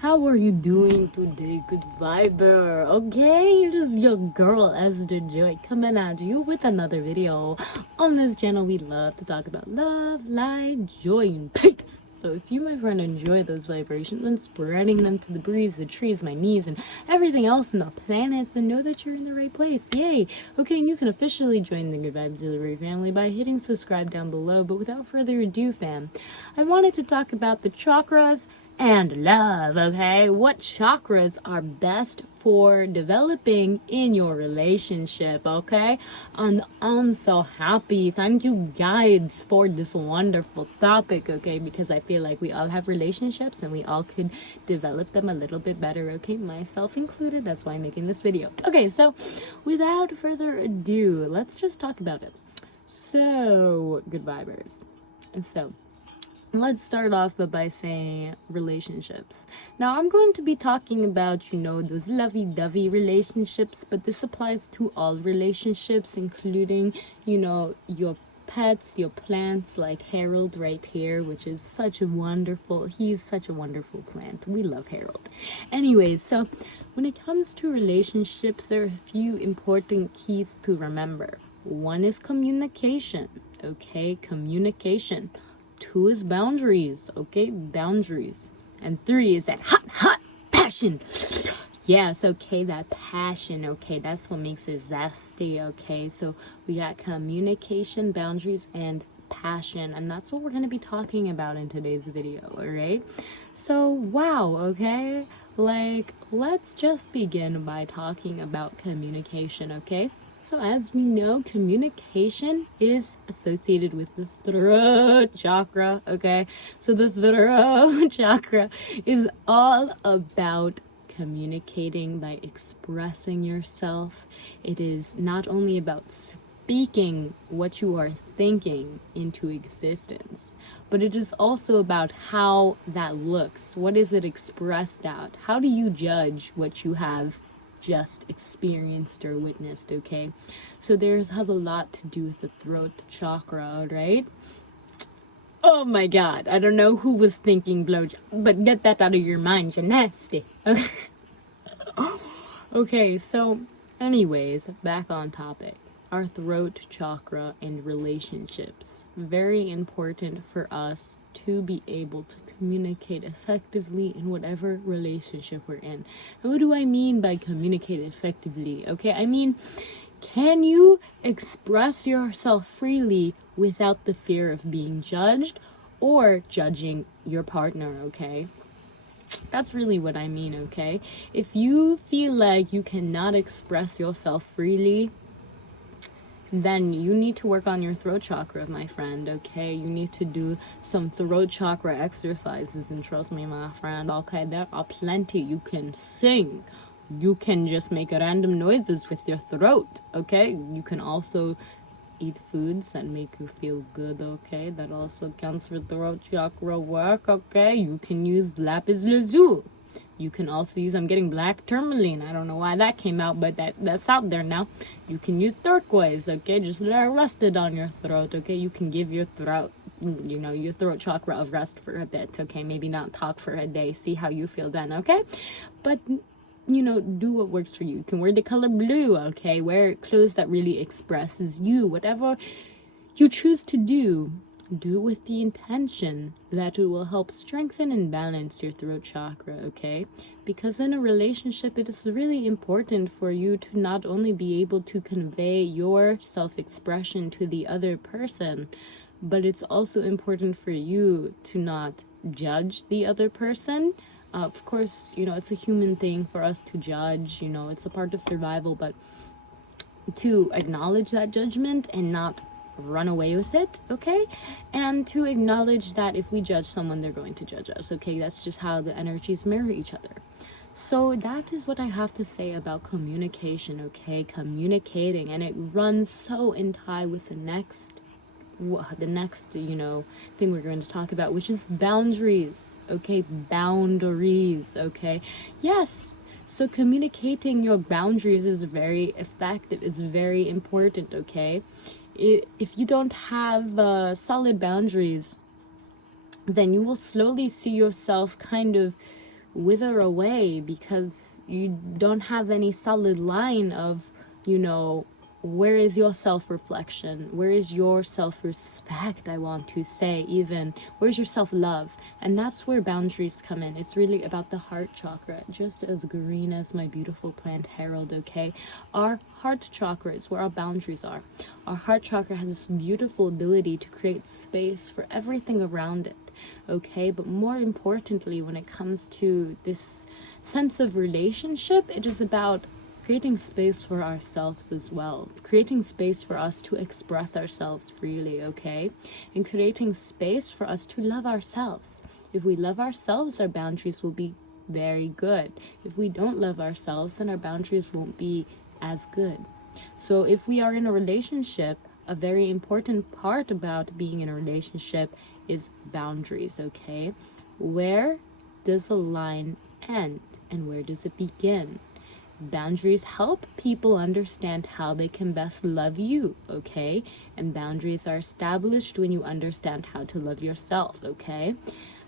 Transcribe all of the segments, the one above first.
How are you doing today, good viber? Okay, it is your girl Esther Joy coming at you with another video. On this channel, we love to talk about love, light, joy, and peace. So if you, my friend, enjoy those vibrations and spreading them to the breeze, the trees, my knees, and everything else on the planet, then know that you're in the right place. Yay! Okay, and you can officially join the Good Vibes Delivery family by hitting subscribe down below. But without further ado, fam, I wanted to talk about the chakras and love. Okay, what chakras are best for developing in your relationship? Okay, and I'm so happy, thank you guys for this wonderful topic. Okay, because I feel like we all have relationships and we all could develop them a little bit better. Okay, myself included. That's why I'm making this video. Okay, so without further ado, let's just talk about it. So, good vibers. And so let's start off by saying relationships. Now, I'm going to be talking about, those lovey-dovey relationships, but this applies to all relationships, including, your pets, your plants, like Harold right here, which is he's such a wonderful plant. We love Harold. Anyways, so when it comes to relationships, there are a few important keys to remember. One is communication, okay? Communication. 2 is boundaries, okay? Boundaries. And 3 is that hot passion. Yes, okay, that passion, okay? That's what makes it zesty, okay? So we got communication, boundaries, and passion. And that's what we're going to be talking about in today's video, all right? So, wow, okay? Let's just begin by talking about communication, okay? So as we know, communication is associated with the throat chakra, okay? So the throat chakra is all about communicating by expressing yourself. It is not only about speaking what you are thinking into existence, but it is also about how that looks. What is it expressed out? How do you judge what you have just experienced or witnessed, okay? So has a lot to do with the throat chakra, right? Oh my god, I don't know who was thinking blowjob, but get that out of your mind, you're nasty. Okay, okay, so anyways, back on topic. Our throat chakra and relationships. Very important for us to be able to communicate effectively in whatever relationship we're in. And what do I mean by communicate effectively? Okay, I mean, can you express yourself freely without the fear of being judged or judging your partner, okay? That's really what I mean, okay? If you feel like you cannot express yourself freely, then you need to work on your throat chakra, my friend, okay? You need to do some throat chakra exercises, and trust me, my friend, okay, there are plenty. You can sing. You can just make random noises with your throat, okay? You can also eat foods that make you feel good, okay? That also counts for throat chakra work, okay? You can use lapis lazuli. You can also use, I'm getting black tourmaline. I don't know why that came out, but that's out there now. You can use turquoise, okay? Just let it rest it on your throat, okay? You can give your throat, your throat chakra a rest for a bit, okay? Maybe not talk for a day. See how you feel then, okay? But, do what works for you. You can wear the color blue, okay? Wear clothes that really expresses you. Whatever you choose to do it with the intention that it will help strengthen and balance your throat chakra, okay? Because in a relationship, it is really important for you to not only be able to convey your self-expression to the other person, but it's also important for you to not judge the other person. Of course, it's a human thing for us to judge, it's a part of survival, but to acknowledge that judgment and not run away with it, okay? And to acknowledge that if we judge someone, they're going to judge us, okay? That's just how the energies mirror each other. So that is what I have to say about communication, okay? Communicating, and it runs so in tie with the next thing we're going to talk about, which is boundaries, okay? Boundaries, okay? Yes. So communicating your boundaries is very effective. It's very important, okay? If you don't have solid boundaries, then you will slowly see yourself kind of wither away because you don't have any solid line of, you know, where is your self-reflection, where is your self-respect, I want to say, even where's your self-love. And that's where boundaries come in. It's really about the heart chakra, just as green as my beautiful plant Harold. Okay, our heart chakra is where our boundaries are. Our heart chakra has this beautiful ability to create space for everything around it. Okay, but more importantly, when it comes to this sense of relationship, it is about creating space for ourselves as well, creating space for us to express ourselves freely, okay, and creating space for us to love ourselves. If we love ourselves, our boundaries will be very good. If we don't love ourselves, then our boundaries won't be as good. So if we are in a relationship, a very important part about being in a relationship is boundaries, okay? Where does the line end and where does it begin? Boundaries help people understand how they can best love you, okay? And boundaries are established when you understand how to love yourself, okay?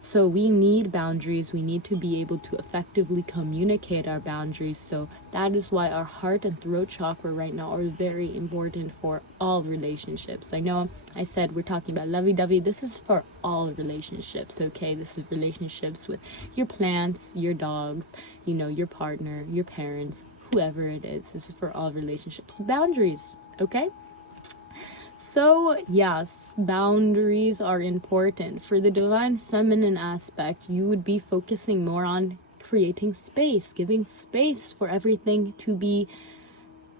So we need boundaries. We need to be able to effectively communicate our boundaries. So that is why our heart and throat chakra right now are very important for all relationships. I know I said we're talking about lovey-dovey. This is for all relationships, okay? This is relationships with your plants, your dogs, you know, your partner, your parents, whoever it is. This is for all relationships. Boundaries, okay? So yes, boundaries are important. For the divine feminine aspect, you would be focusing more on creating space, giving space for everything to be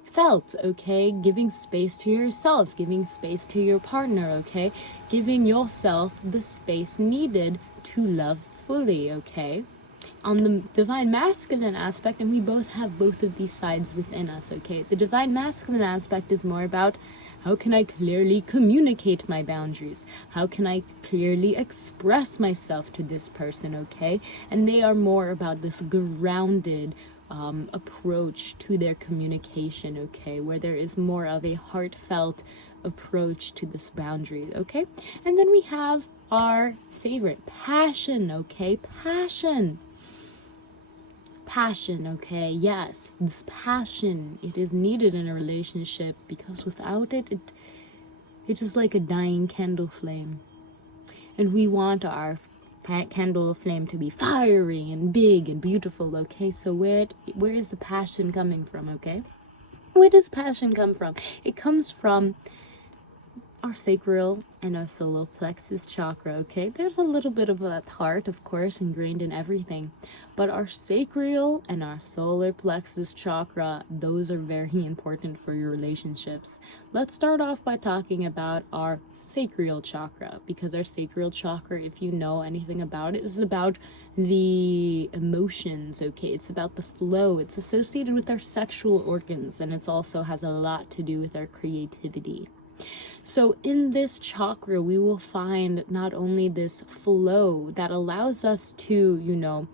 felt, okay? Giving space to yourself, giving space to your partner, okay? Giving yourself the space needed to love fully, okay? On the divine masculine aspect, and we both have both of these sides within us, okay? The divine masculine aspect is more about how can I clearly communicate my boundaries? How can I clearly express myself to this person, okay? And they are more about this grounded approach to their communication, okay? Where there is more of a heartfelt approach to this boundary, okay? And then we have our favorite, passion, okay? Passion, okay? Yes, this passion, it is needed in a relationship because without it, it is like a dying candle flame. And we want our candle flame to be fiery and big and beautiful, okay? So where is the passion coming from, okay? Where does passion come from? It comes from our sacral and our solar plexus chakra, okay? There's a little bit of that heart, of course, ingrained in everything. But our sacral and our solar plexus chakra, those are very important for your relationships. Let's start off by talking about our sacral chakra, because our sacral chakra, if you know anything about it, is about the emotions, okay? It's about the flow. It's associated with our sexual organs, and it also has a lot to do with our creativity. So in this chakra, we will find not only this flow that allows us to, you know,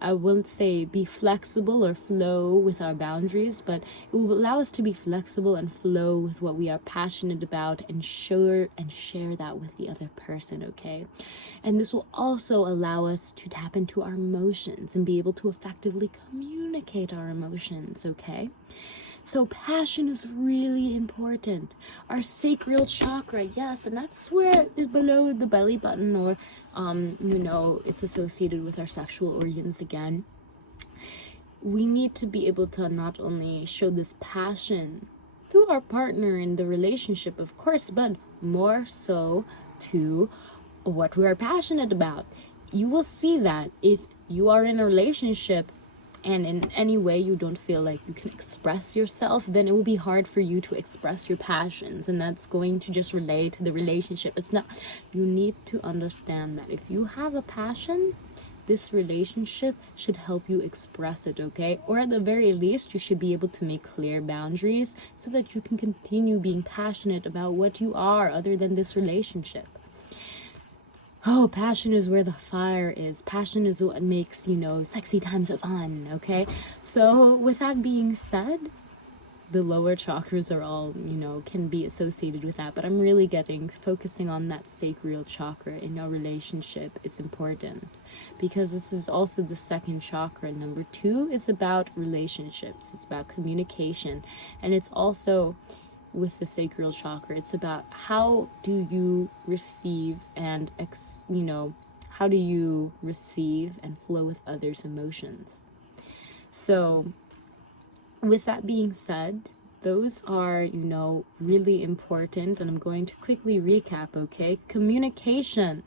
I wouldn't say be flexible or flow with our boundaries, but it will allow us to be flexible and flow with what we are passionate about and share that with the other person, okay? And this will also allow us to tap into our emotions and be able to effectively communicate our emotions, okay? So passion is really important. Our sacral chakra, yes, and that's where it's below the belly button, or you know, it's associated with our sexual organs again. We need to be able to not only show this passion to our partner in the relationship, of course, but more so to what we are passionate about. You will see that if you are in a relationship and in any way you don't feel like you can express yourself, then it will be hard for you to express your passions, and that's going to just relate to the relationship. It's not, you need to understand that if you have a passion, this relationship should help you express it, okay? Or at the very least, you should be able to make clear boundaries so that you can continue being passionate about what you are other than this relationship. Oh, passion is where the fire is. Passion is what makes, you know, sexy times fun, okay? So with that being said, the lower chakras are all, you know, can be associated with that, but I'm really focusing on that sacral chakra in your relationship. It's important because this is also the second chakra. Number 2 is about relationships. It's about communication, and it's also with the sacral chakra. It's about how do you receive and how do you receive and flow with others' emotions. So with that being said, those are, you know, really important, and I'm going to quickly recap, okay? Communication.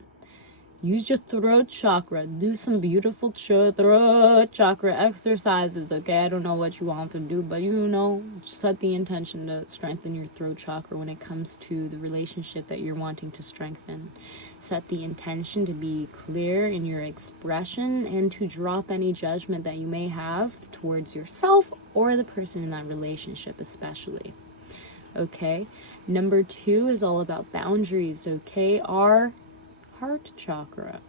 Use your throat chakra. Do some beautiful throat chakra exercises, okay? I don't know what you want to do, but you know, set the intention to strengthen your throat chakra when it comes to the relationship that you're wanting to strengthen. Set the intention to be clear in your expression and to drop any judgment that you may have towards yourself or the person in that relationship especially. Okay? Number 2 is all about boundaries, okay? Our heart chakra.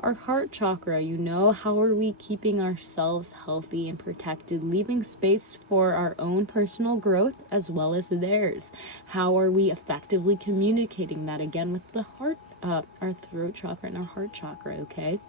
Our heart chakra, you know, how are we keeping ourselves healthy and protected, leaving space for our own personal growth as well as theirs? How are we effectively communicating that again with the heart, our throat chakra and our heart chakra, okay?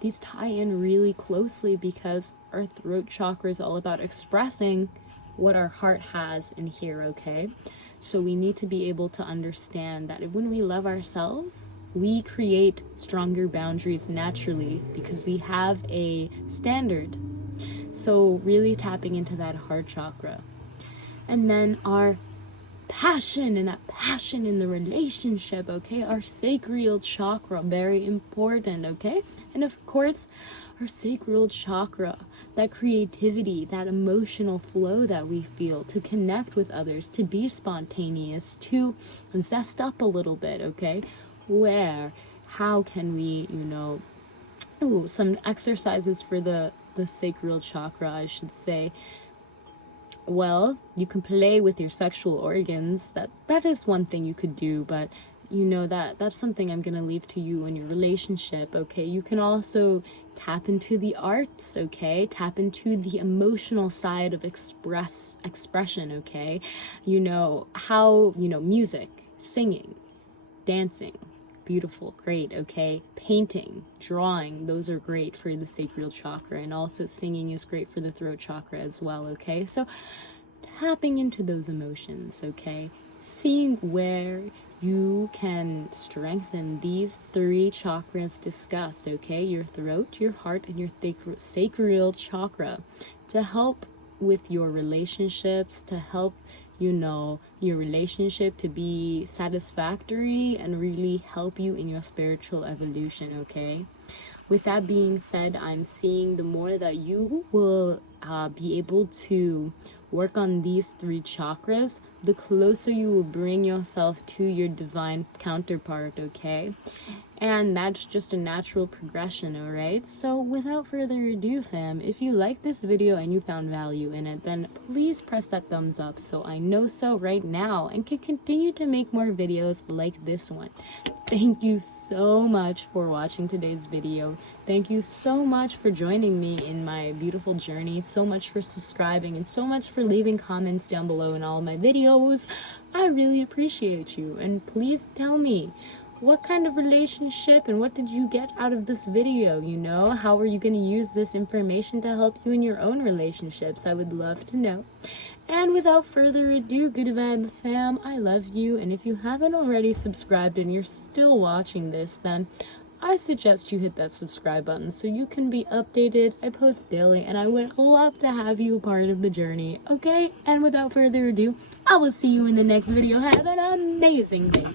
These tie in really closely because our throat chakra is all about expressing what our heart has in here, okay? So we need to be able to understand that when we love ourselves, we create stronger boundaries naturally because we have a standard. So really tapping into that heart chakra. And then our passion, and that passion in the relationship, okay? Our sacral chakra, very important, okay? And of course, our sacral chakra, that creativity, that emotional flow that we feel to connect with others, to be spontaneous, to zest up a little bit, okay? How can we, you know, some exercises for the sacral chakra, I should say. Well, you can play with your sexual organs. That is one thing you could do, but you know, that's something I'm gonna leave to you in your relationship, okay? You can also tap into the arts, okay? Tap into the emotional side of expression, okay? You know, how, you know, music, singing, dancing, beautiful, great, okay? Painting, drawing, those are great for the sacral chakra, and also singing is great for the throat chakra as well, okay? So tapping into those emotions, okay? Seeing where you can strengthen these 3 chakras discussed, okay? Your throat, your heart, and your sacral chakra to help with your relationships, to help, you know, your relationship to be satisfactory and really help you in your spiritual evolution, okay? With that being said, I'm seeing the more that you will be able to work on these 3 chakras, the closer you will bring yourself to your divine counterpart, okay? And that's just a natural progression, alright? So without further ado, fam, if you like this video and you found value in it, then please press that thumbs up so I know so right now and can continue to make more videos like this one. Thank you so much for watching today's video. Thank you so much for joining me in my beautiful journey. So much for subscribing and so much for leaving comments down below in all my videos. I really appreciate you. And please tell me, what kind of relationship and what did you get out of this video, you know? How are you going to use this information to help you in your own relationships? I would love to know. And without further ado, good vibe fam, I love you. And if you haven't already subscribed and you're still watching this, then I suggest you hit that subscribe button so you can be updated. I post daily and I would love to have you a part of the journey, okay? And without further ado, I will see you in the next video. Have an amazing day.